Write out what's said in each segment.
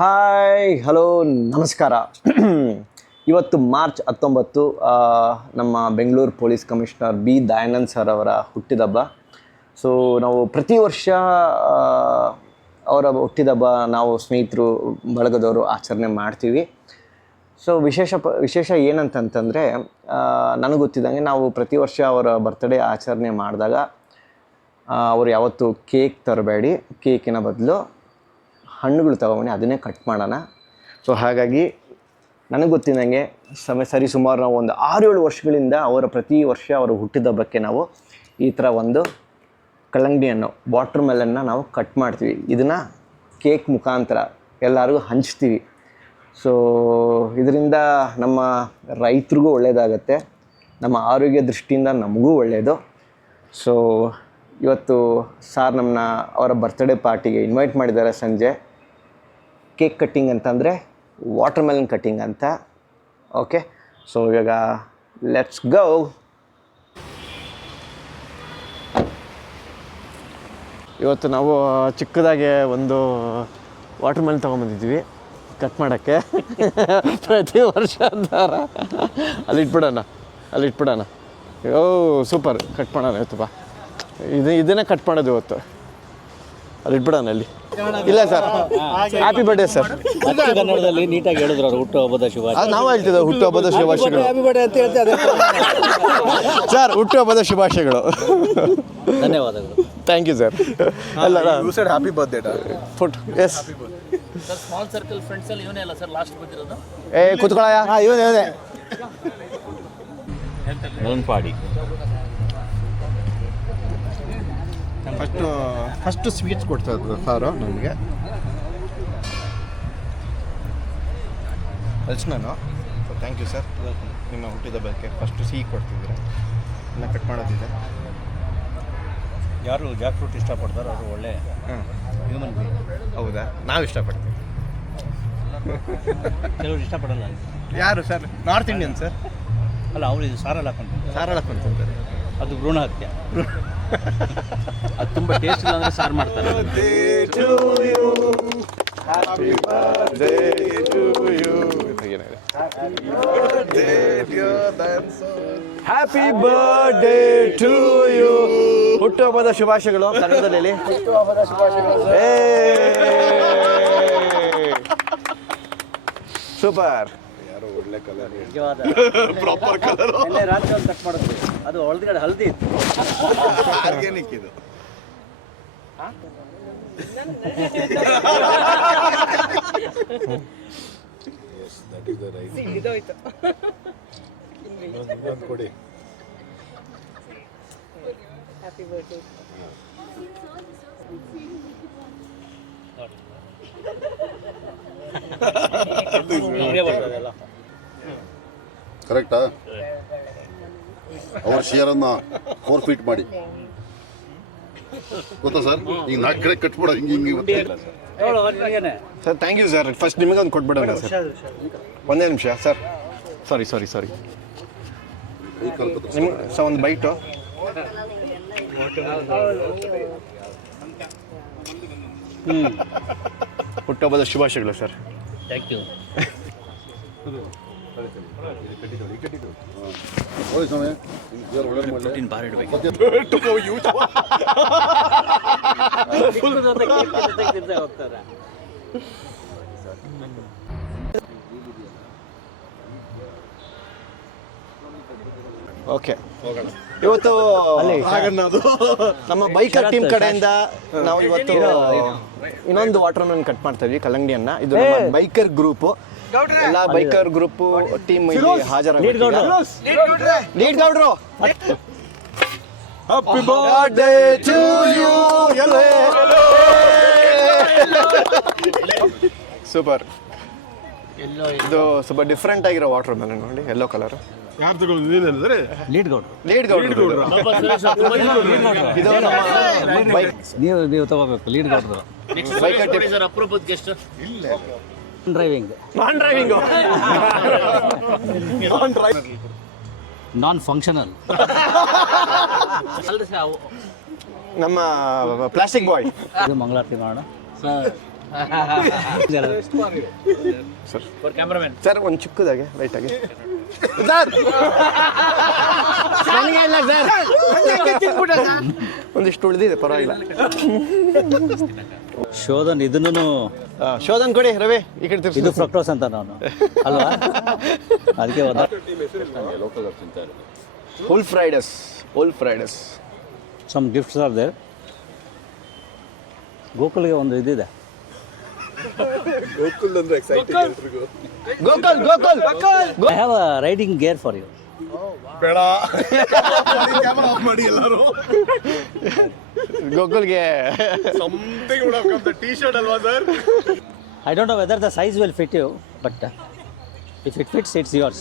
Hi hello ನಮಸ್ಕಾರ. ಇವತ್ತು March 19 ನಮ್ಮ Bengaluru police commissioner B Dayanand sir ಅವರ ಹುಟ್ಟಿದಬ್ಬ. ಸೊ ನಾವು ಪ್ರತಿ ವರ್ಷ ಅವರ ಹುಟ್ಟಿದಬ್ಬ ನಾವು ಸ್ನೇಹಿತರು ಬಳಗದವರು ಆಚರಣೆ ಮಾಡ್ತೀವಿ. ಸೊ ವಿಶೇಷ ಏನಂತಂತಂದರೆ ನನಗೆ ಗೊತ್ತಿದ್ದಂಗೆ ನಾವು ಪ್ರತಿ ವರ್ಷ ಅವರ ಬರ್ತ್ಡೇ ಆಚರಣೆ ಮಾಡಿದಾಗ ಅವರು ಯಾವತ್ತೂ ಕೇಕ್ ತರಬೇಡಿ, ಕೇಕಿನ ಬದಲು ಹಣ್ಣುಗಳು ತಗೊಂಡು ಅದನ್ನೇ ಕಟ್ ಮಾಡೋಣ. ಸೊ ಹಾಗಾಗಿ ನನಗೆ ಗೊತ್ತಿದ್ದಂಗೆ ಸುಮಾರು ನಾವು ಒಂದು 6-7 ವರ್ಷಗಳಿಂದ ಪ್ರತಿ ವರ್ಷ ಅವರ ಹುಟ್ಟಿದಬ್ಬಕ್ಕೆ ನಾವು ಈ ಥರ ಒಂದು ಕಲ್ಲಂಗಡಿಯನ್ನು ವಾಟರ್ ಮೆಲನ್ನ ನಾವು ಕಟ್ ಮಾಡ್ತೀವಿ. ಇದನ್ನು ಕೇಕ್ ಮುಖಾಂತರ ಎಲ್ಲರಿಗೂ ಹಂಚ್ತೀವಿ. ಸೊ ಇದರಿಂದ ನಮ್ಮ ರೈತರಿಗೂ ಒಳ್ಳೆಯದಾಗತ್ತೆ, ನಮ್ಮ ಆರೋಗ್ಯ ದೃಷ್ಟಿಯಿಂದ ನಮಗೂ ಒಳ್ಳೆಯದು. ಸೊ ಇವತ್ತು ಸಾರ್ ನಮ್ಮನ್ನ ಅವರ ಬರ್ತ್ಡೇ ಪಾರ್ಟಿಗೆ ಇನ್ವೈಟ್ ಮಾಡಿದ್ದಾರೆ. ಸಂಜೆ ಕೇಕ್ ಕಟ್ಟಿಂಗ್ ಅಂತಂದರೆ ವಾಟರ್ ಮೆಲನ್ ಕಟ್ಟಿಂಗ್ ಅಂತ. ಓಕೆ, ಸೊ ಇವಾಗ ಲೆಟ್ಸ್ ಗೋ. ಇವತ್ತು ನಾವು ಚಿಕ್ಕದಾಗೆ ಒಂದು ವಾಟರ್ ಮೆಲನ್ ತೊಗೊಂಬಂದಿದ್ವಿ ಕಟ್ ಮಾಡೋಕ್ಕೆ. ಪ್ರತಿ ವರ್ಷ ಅಂತಾರ ಅಲ್ಲಿಟ್ಬಿಡೋಣ. ಓ ಸೂಪರ್, ಕಟ್ ಮಾಡೋಣ ಇವತ್ತು. ಬಾ, ಇದನ್ನೇ ಕಟ್ ಮಾಡೋದು ಇವತ್ತು. ಅಲ್ಲಿಟ್ಬಿಡೋಣ ಅಲ್ಲಿ. ಇಲ್ಲ ಸರ್, ಹ್ಯಾಪಿ ಬರ್ಡೇ ಸರ್. ಕನ್ನಡದಲ್ಲಿ ನೀಟಾಗಿ ಹೇಳಿದ್ರು ಅವರು ಹುಟ್ಟುಹಬ್ಬದ ಶುಭಾಶಯ. ನಾವು ಹೇಳ್ತಿದ್ದೇವೆ ಹುಟ್ಟುಹಬ್ಬದ ಶುಭಾಶಯಗಳು. ಹ್ಯಾಪಿ ಬರ್ಡೇ ಅಂತ ಹೇಳ್ತಾರೆ ಸರ್, ಹುಟ್ಟುಹಬ್ಬದ ಶುಭಾಶಯಗಳು. ಧನ್ಯವಾದಗಳು. Thank you sir. ಅಲ್ಲ ಯು ಸೆಡ್ ಹ್ಯಾಪಿ ಬರ್ತ್ಡೇ ಫುಟ್ ಎಸ್ ಸರ್, ಸ್ಮಾಲ್ ಸರ್ಕಲ್ ಫ್ರೆಂಡ್ಸ್ ಅಲ್ಲಿ ಇವನೇ ಅಲ್ಲ ಸರ್ ಲಾಸ್ಟ್ ಬಂದಿರೋದು? ಕೂತ್ಕೊಳ್ಳಯ್ಯ. ಇವನೇ ಪಾಡಿ ಫಸ್ಟ್ ಸ್ವೀಟ್ಸ್ ಕೊಡ್ತಾ ಇದ್ರು ಸಾರು ನಮಗೆ. ನಾನು ಥ್ಯಾಂಕ್ ಯು ಸರ್. ನಿಮ್ಮ ಹುಟ್ಟಿದಬ್ಬಕ್ಕೆ ಫಸ್ಟ್ ಸಿಹಿ ಕೊಡ್ತಿದ್ದೀರಾ, ಇನ್ನು ಕಟ್ ಮಾಡೋದಿದೆ. ಯಾರು ಜಾಕ್ ಫ್ರೂಟ್ ಇಷ್ಟಪಡ್ತಾರೋ ಅವರು ಒಳ್ಳೆ ಹ್ಯೂಮನ್ ಬೀಯಿಂಗ್. ಹೌದಾ? ನಾವು ಇಷ್ಟಪಡ್ತೀವಿ. ಕೆಲವರು ಇಷ್ಟಪಡಲ್ಲ. ಯಾರು ಸರ್? North Indian sir. ಅಲ್ಲ, ಅವರು ಇದು ಸಾರಲ್ಲಿ ಹಾಕೊಂಡು ಹಾಕ್ಕೊಂತಾರೆ. ಅದು ಭ್ರೂಣ ಹತ್ಯೆ. ಅದು ತುಂಬ ಟೇಸ್ಟ್ ಇಲ್ಲ ಅಂದರೆ ಸಾರು ಮಾಡ್ತಾರೆ. Happy birthday to you. ಹುಟ್ಟುಹಬ್ಬದ ಶುಭಾಶಯಗಳು ಕನ್ನಡದಲ್ಲಿ. ಹುಟ್ಟುಹಬ್ಬದ ಶುಭಾಶಯಗಳು. ಸೂಪರ್. ಒಳ್ಳೆ ಕಲರ್, ನಿಜವಾದ ಪ್ರಾಪರ್ ಕಲರ್. ನಿನ್ನೆ ರಾತ್ರಿ ಒಂದು ಕಟ್ ಮಾಡಿದ್ವಿ, ಅದು ಒಳಗಡೆ ಹಲ್ದಿ ಇತ್ತು. ಆರ್ಗ್ಯಾನಿಕ್ ಇದು. ಇನ್ನೊಂದು ಕೊಡಿ. Happy birthday. ಕರೆಕ್ಟಾ? ಅವ್ರ ಶೇರನ್ನು 4 ಫೀಟ್ ಮಾಡಿ ಗೊತ್ತಾ ಸರ್? ಈಗ 4 ಕಡೆ ಕಟ್ಬಿಡ ಹಿಂಗೆ sir. Thank you sir. First ನಿಮಗೊಂದು ಕೊಟ್ಬಿಡೋಣ ಸರ್. ಒಂದೇ ನಿಮಿಷ ಸರ್. ಸಾರಿ ನಿಮ್ಗೆ ಸರ್ ಒಂದು ಬೈಟು. ಹುಟ್ಟುಹಬ್ಬದ ಶುಭಾಶಯಗಳು ಸರ್. Thank you. ಬಾರ್ ಇಡಬೇಕು. ಓಕೆ, ಇವತ್ತು ನಮ್ಮ ಬೈಕರ್ ಟೀಮ್ ಕಡೆಯಿಂದ ನಾವು ಇವತ್ತು ಇನ್ನೊಂದು ವಾಟರ್ ಮೆಲನ್ ಕಟ್ ಮಾಡ್ತಾ ಇದ್ವಿ, ಕಲ್ಲಂಗಡಿಯನ್ನ. ಇದು ನಮ್ಮ ಬೈಕರ್ ಗ್ರೂಪ್, ಎಲ್ಲ ಬೈಕರ್ ಗ್ರೂಪ್ ಟೀಮ್ ಹಾಜರಾಗಿದ್ದಾರೆ. ಲೀಡ್ ಗೌಡ್ರು, happy birthday to you. Super. ಇದು ಸ್ವಲ್ಪ ಡಿಫ್ರೆಂಟ್ ಆಗಿರೋ ವಾಟರ್ ಮೆಲನ್ ನೋಡಿ, ಯೆಲ್ಲೋ ಕಲರ್. ಯಾರು ತಗೊಳ್ಳೋದು? ಲೀಡ್ ಗೌಡ್ರು. ಇದು ನಮ್ಮ ಬೈಕ್. ನೀವು ತಗೋಬೇಕು ಲೀಡ್ ಗೌಡ್ರು. ಬೈಕರ್ ಟೀಮ್ ಅಪರೂಪದ ಗೆಸ್ಟ್. ಡ್ರೈವಿಂಗ್ ನಾನ್ ಫಂಕ್ಷನಲ್. ನಮ್ಮ ಪ್ಲಾಸ್ಟಿಕ್ ಬಾಯ್. ಇದು ಮಂಗಳಾರತಿ ಮಾಡೋಣ. For cameraman. ಸರ್ ಒಂದು ಚಿಕ್ಕದಾಗೆ ಲೈಟಾಗಿ ಸರ್ ನನಗೆ ಇಲ್ಲ ಸರ್ ಒಂದಿಷ್ಟು ಉಳಿದಿದೆ ಪರವಾಗಿಲ್ಲ. ಶೋಧನ್ ಇದನ್ನು ಶೋಧನ್ ಕೊಡಿ ರವಿ ಈ ಕಡೆ ಇದು ತಿರ್ಸಿ. ಫ್ರಕ್ಟೋಸ್ ಅಂತ ನಾನು ಅಲ್ವಾ, ಅದಕ್ಕೆ ಫುಲ್ ಫ್ರೈಡಸ್ ಸಮ್ ಗಿಫ್ಟ್ಸ್ ಆರ್ ದೇರ್. ಗೋಕುಲ್ಗೆ ಒಂದು ಇದಿದೆ. I have a riding gear for you. ಗೋಕುಲ್ಗೆ I don't know whether the size will fit you, but if it fits, it's yours.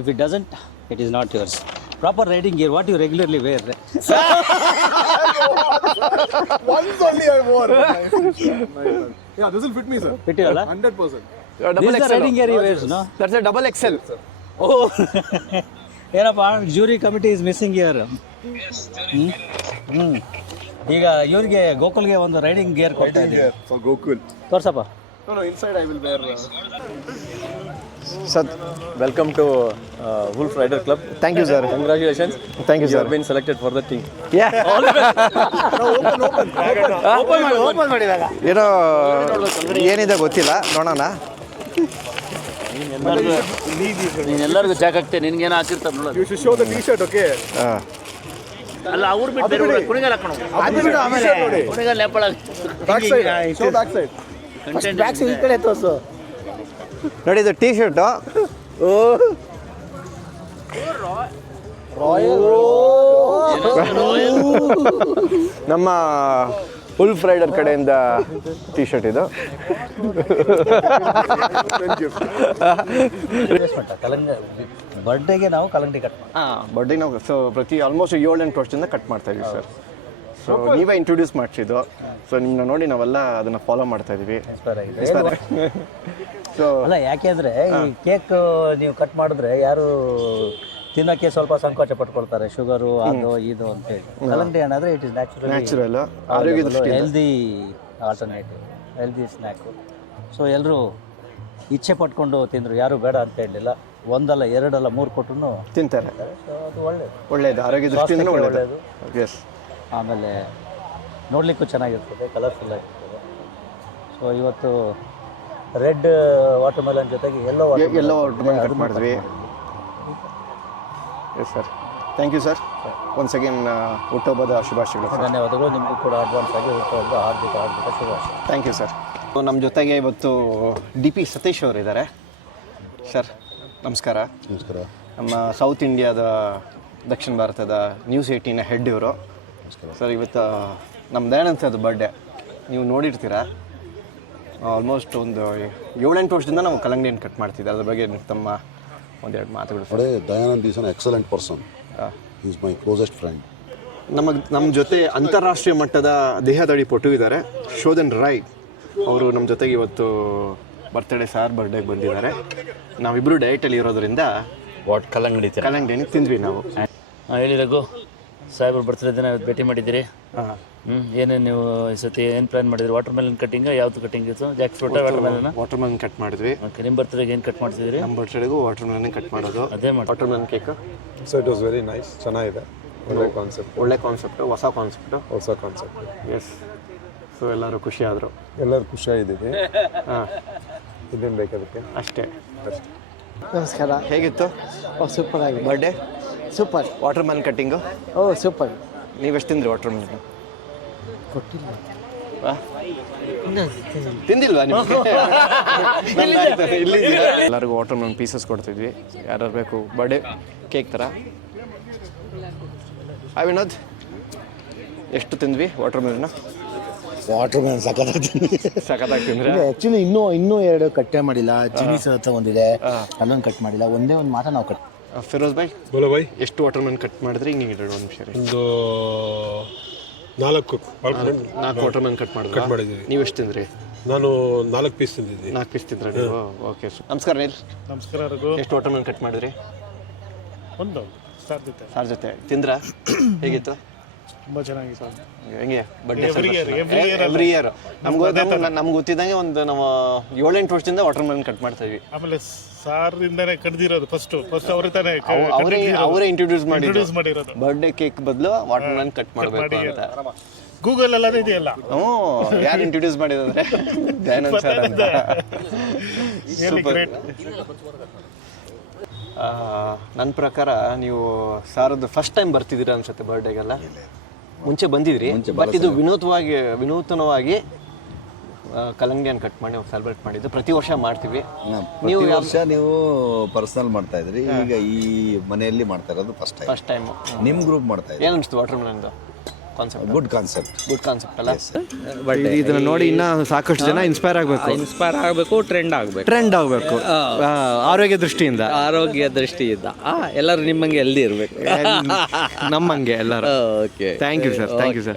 If it doesn't, it is not yours. Proper riding gear, what you regularly wear. Once only I wore. Yeah, this will fit me, sir. Fit you, Allah? 100%. This is the riding gear he wears, no? That's A double XL. Oh, ಏನಪ್ಪ jury committee is missing year. ಈಗ ಇವ್ರಿಗೆ ಗೋಕುಲ್ಗೆ ಒಂದು riding gear ಕೊಡ್ತಾ ಇದ್ದೀವಿ. For Gokul. ತೋರ್ಸಪ್ಪ. No, inside I will wear. Sir Welcome to Wolf Rider Club. Thank you sir. Congratulations. Thank you You sir. have been selected for the team. Open ಮಾಡಿದಾಗ ಏನೋ ಏನಿದೆ ಗೊತ್ತಿಲ್ಲ, ನೋಡೋಣ. ನೀನೆಲ್ಲರಿಗೂ ಜಾಗ ಹಾಕ್ತೇನೆ, ನಿನ್ಗೇನೋ ಹಾಕಿರ್ತಾರೆ ನೋಡೋದು. You should show the T-shirt, okay? ಅಲ್ಲ ಅವ್ರು ಬಿಟ್ಟು ಬೇರೆ ಕುಣಿಗಾಲ ಹಾಕೋಣ. ಕುಣಿಗಾಲ Nepal Back side. Show back side. ಈ ಕಡೆ ತೋರ್ಸು. ನೋಡಿ ಇದು ಟೀ ಶರ್ಟು. ನಮ್ಮ ವುಲ್ಫ್ ರೈಡರ್ ಕಡೆಯಿಂದ ಟೀ ಶರ್ಟ್ ಇದು. ಬರ್ಡೇಗೆ ನಾವು ಕಲ್ಲಂಗಡಿ ಕಟ್ ಮಾಡಿ ಬರ್ಡೇ ನಾವು ಪ್ರತಿ ಆಲ್ಮೋಸ್ಟ್ 7-8 ವರ್ಷದಿಂದ ಕಟ್ ಮಾಡ್ತಾ ಇದೀವಿ ಸರ್. ಸೊ ನೀವೇ ಇಂಟ್ರೊಡ್ಯೂಸ್ ಮಾಡಿಸಿದ್ದು. ಸೊ ನಿಮ್ಮನ್ನ ನೋಡಿ ನಾವೆಲ್ಲ ಅದನ್ನ ಫಾಲೋ ಮಾಡ್ತಾ ಇದೀವಿ. ಇನ್ಸ್ಪೈರ್ ಆಗಿದೆ. ಸೊ ಅಲ್ಲ ಯಾಕೆಂದ್ರೆ ಈ ಕೇಕ್ ನೀವು ಕಟ್ ಮಾಡಿದ್ರೆ ಯಾರು ತಿನ್ನೋಕ್ಕೆ ಸ್ವಲ್ಪ ಸಂಕೋಚ ಪಟ್ಕೊಳ್ತಾರೆ, ಶುಗರು ಅದು ಇದು ಅಂತ ಹೇಳಿ. ಕಲ್ಲಂಗಡಿ ಹಣ್ಣಾದ್ರೆ ಇಟ್ ಇಸ್ ನ್ಯಾಚುರಲ್, ಆರೋಗ್ಯ ದೃಷ್ಟಿಯಿಂದ healthy alternative, healthy snack. So ಎಲ್ಲರೂ ಇಚ್ಛೆ ಪಟ್ಕೊಂಡು ತಿಂದರು, ಯಾರು ಬೇಡ ಅಂತ ಹೇಳಲಿಲ್ಲ. ಒಂದಲ್ಲ ಎರಡಲ್ಲ 3 ಕೊಟ್ಟರು ತಿಂತಾರೆ. ಸೊ ಅದು ಒಳ್ಳೇದು, ಒಳ್ಳೇದು, ಆರೋಗ್ಯ ದೃಷ್ಟಿಯಿಂದ ಒಳ್ಳೇದು. ಒಳ್ಳೆಯದು. ಎಸ್. ಆಮೇಲೆ ನೋಡಲಿಕ್ಕೂ ಚೆನ್ನಾಗಿರ್ತದೆ, ಕಲರ್ಫುಲ್ ಆಗಿರ್ತದೆ. ಸೊ ಇವತ್ತು ರೆಡ್ ವಾಟರ್ ಮೆಲನ್ ಜೊತೆಗೆ ಎಲ್ಲೋ ಕಟ್ ಮಾಡಿದ್ವಿ. Yes sir, thank you sir. Once again ಹುಟ್ಟುಹಬ್ಬದ ಶುಭಾಶಯಗಳು ಸರ್. ಧನ್ಯವಾದಗಳು. ನಿಮಗೂ ಕೂಡ ಅಡ್ವಾನ್ಸ್ ಆಗಿ ಹುಟ್ಟುಹಬ್ಬದ ಹಾರ್ದಿಕ ಶುಭಾಶಯ. Thank you sir. ನಮ್ಮ ಜೊತೆಗೆ ಇವತ್ತು ಡಿ ಪಿ ಸತೀಶ್ ಅವರು ಇದ್ದಾರೆ. ಸರ್ ನಮಸ್ಕಾರ. ನಮಸ್ಕಾರ. ನಮ್ಮ ಸೌತ್ ಇಂಡಿಯಾದ ದಕ್ಷಿಣ ಭಾರತದ ನ್ಯೂಸ್ 18ನ ಹೆಡ್ ಇವರು. ಸರ್ ಇವತ್ತು ನಮ್ಮ ದಯಾನಂದ್ ಸರ್ದು ಬರ್ಡೇ, ನೀವು ನೋಡಿರ್ತೀರ. ಆಲ್ಮೋಸ್ಟ್ ಒಂದು 7-8 ವರ್ಷದಿಂದ ನಾವು ಕಲ್ಲಂಗಡಿಯನ್ನು ಕಟ್ ಮಾಡ್ತಿದ್ದೆ. ಅದ್ರ ಬಗ್ಗೆ ತಮ್ಮ ಒಂದೆರಡು ಮಾತುಗಳು sir. Dayanand is an excellent person. Is my closest friend. ನಮ್ಮ ಜೊತೆ ಅಂತಾರಾಷ್ಟ್ರೀಯ ಮಟ್ಟದ ದೇಹದಡಿ ಪಟು ಇದ್ದಾರೆ, ಶೋಧನ್ ರಾಯ್. ಅವರು ನಮ್ಮ ಜೊತೆಗೆ ಇವತ್ತು ಬರ್ಡೇಗೆ ಬಂದಿದ್ದಾರೆ. ನಾವಿಬ್ಬರು ಡಯಟಲ್ಲಿ ಇರೋದ್ರಿಂದ ಕಲ್ಲಂಗಡಿನ ತಿಂದ್ವಿ ನಾವು. ಹೇಳಿ ರಘು, ಸಾಹೇಬ್ರು ಬರ್ತಿರೋ ದಿನ ಇವತ್ತು ಭೇಟಿ ಮಾಡಿದ್ದೀರಿ. ಏನೇನು ನೀವು ಈ ಸತಿ ಏನು ಪ್ಲಾನ್ ಮಾಡಿದ್ರಿ? ವಾಟರ್ ಮೆಲನ್ ಕಟ್ಟಿಂಗ್ ಯಾವ್ದು ಕಟ್ಟಿಂಗ್ ಇತ್ತು? Jack fruit water melon cut ಮಾಡಿದ್ವಿ. ಓಕೆ, ನಿಮ್ಮ ಬರ್ತ್ಡೇಗೆ ಏನು ಕಟ್ ಮಾಡ್ತಿದ್ದೀರಿ? ನಮ್ಮ ಬರ್ತ್ಡೇಗೂ ವಾಟರ್ ಮೆಲನ್ ಕಟ್ ಮಾಡೋದು. ಅದೇ ಮಾಡಿ water melon cake. So it was very nice. ಚೆನ್ನಾಗಿದೆ. ಒಳ್ಳೆ ಕಾನ್ಸೆಪ್ಟು, ಹೊಸ ಕಾನ್ಸೆಪ್ಟ್. ಎಸ್. ಸೊ ಎಲ್ಲರೂ ಖುಷಿ ಆದರು. ಎಲ್ಲರೂ ಖುಷಿಯಾಗಿದ್ದೀವಿ. ಹಾಂ, ಇದೇನು ಬೇಕಾದಕ್ಕೆ ಅಷ್ಟೇ. ನಮಸ್ಕಾರ. ಹೇಗಿತ್ತು ಸೂಪರ್ ಆಗಿ birthday? Super. Watermelon cutting super. ನೀವೆಷ್ಟು ತಿಂದ್ರಿ ವಾಟರ್ ಮೆಲನ್? ಕೊಟ್ಟಿಲ್ಲ. ತಿಂದಿಲ್ವಾ ನೀವು? ಎಲ್ಲರಿಗೂ ವಾಟರ್ ಮೆಲನ್ ಪೀಸಸ್ ಕೊಡ್ತಿದ್ವಿ, ಯಾರು ಬೇಕು ಬರ್ಡೇ ಕೇಕ್ ಥರ. ವಿನೋದ್ ಎಷ್ಟು ತಿಂದ್ವಿ ವಾಟರ್ ಮೆಲನ್ನ? ವಾಟರ್ ಮೆಲನ್ ಸಖತ್ತಾಗಿ ತಿಂದ್ರೆ. ಆ್ಯಕ್ಚುಲಿ ಇನ್ನೂ 2 ಕಟ್ಟೆ ಮಾಡಿಲ್ಲ. ಜಿನಿಸ್ ಹತ್ರ ಒಂದಿದೆ, ಅಲ್ಲೊಂದು ಕಟ್ ಮಾಡಿಲ್ಲ. ಒಂದೇ ಒಂದು ಮಾತ್ರ ನಾವು ಕಟ್. ಫಿರೋಜ್ ಭಾಯ್, ಬೋಲೋ ಭಾಯ್. ಎಷ್ಟು ವಾಟರ್ ಮೆಲನ್ ಕಟ್ ಮಾಡಿದ್ರಿ? ಹಿಂಗೆ 2 ನಿಮಿಷ ರೀ. ಒಂದು 4 ವಾಟರ್ ಮೆಲನ್ ಕಟ್ ಮಾಡಿದ್ವಿ. ನೀವು ಎಷ್ಟು ತಿಂದ್ರಿ? ನಾನು 4 ಪೀಸ್ ತಿಂದಿದ್ದೆ. 4 ಪೀಸ್ ತಿಂದ್ರೆ ನೀವು? ಓಕೆ. ನಮಸ್ಕಾರ ನೀಲ್. ನಮಸ್ಕಾರ ರಘು. ಎಷ್ಟು ವಾಟರ್ ಮೆಲನ್ ಕಟ್ ಮಾಡಿದ್ರಿ? ಒಂದು ಸಾರ್ ಜೊತೆ ತಿಂದ್ರ? ಹೇಗಿತ್ತು? ತುಂಬ ಚೆನ್ನಾಗಿದೆ ಹೆಂಗೆ ಎವ್ರಿ ಇಯರ್ ನಮ್ಗೆ ಗೊತ್ತಿದ್ದಂಗೆ ಒಂದು ನಾವು 7-8 ವರ್ಷದಿಂದ ವಾಟರ್ ಮೆಲನ್ ಕಟ್ ಮಾಡ್ತಾ ಇದ್ವಿ. ಆಮೇಲೆ ಸಾರಿಂದನೇ ಕಡ್ದಿರೋದು ಫಸ್ಟ್ ಅವರೇ ತಾನೇ ಅವರೇ ಇಂಟ್ರೊಡ್ಯೂಸ್ ಮಾಡಿರೋದು. ಬರ್ಡೇ ಕೇಕ್ ಬದಲು ವಾಟರ್ ಮೆಲನ್ ಕಟ್ ಮಾಡಬೇಕು ಅಂತ. ಗೂಗಲ್ ಎಲ್ಲ ಇದೆಯಲ್ಲ. ಯಾರು ಇಂಟ್ರೊಡ್ಯೂಸ್ ಮಾಡಿದಂದ್ರೆ ದಯಾನಂದ್ ಸರ್ ಅಂತ. ನನ್ನ ಪ್ರಕಾರ ನೀವು ಸಾರದ್ದು ಫಸ್ಟ್ ಟೈಮ್ ಬರ್ತಿದ್ದೀರಾ ಅನ್ಸುತ್ತೆ ಬರ್ಡೇಗೆಲ್ಲ. ಮುಂಚೆ ಬಂದಿದ್ರಿ, ಬಟ್ ಇದು ವಿನೂತನವಾಗಿ ಕಲ್ಲಂಗಡಿಯನ್ನು ಕಟ್ ಮಾಡಿ ನಾವು ಸೆಲೆಬ್ರೇಟ್ ಮಾಡಿದ್ದು. ಪ್ರತಿ ವರ್ಷ ಮಾಡ್ತೀವಿ. ನೀವು ವರ್ಷ ನೀವು ಪರ್ಸನಲ್ ಮಾಡ್ತಾ ಇದ್ರಿ, ಈಗ ಈ ಮನೆಯಲ್ಲಿ ಮಾಡ್ತಾ ಇರೋದು ಫಸ್ಟ್ ಟೈಮ್ ನಿಮ್ಮ ಗ್ರೂಪ್ ಮಾಡ್ತಾ ಇದ್ದೀವಿ. ಏನು ಅನಿಸ್ತು ವಾಟರ್ ಮೆಲನ್ದು ಕಾನ್ಸೆಪ್ಟ್? ಗುಡ್ ಕಾನ್ಸೆಪ್ಟ್ ಅಲ್ಲ. ಇದನ್ನ ನೋಡಿ ಇನ್ನ ಸಾಕಷ್ಟು ಜನ ಇನ್ಸ್ಪೈರ್ ಆಗಬೇಕು, ಟ್ರೆಂಡ್ ಆಗಬೇಕು ಆರೋಗ್ಯ ದೃಷ್ಟಿಯಿಂದ ಎಲ್ಲರೂ ನಿಮ್ಮಂಗೆ ಎಲ್ದಿ ಇರಬೇಕು. ನಮ್ಮಂಗೆ ಎಲ್ಲರೂ. Okay, thank you sir.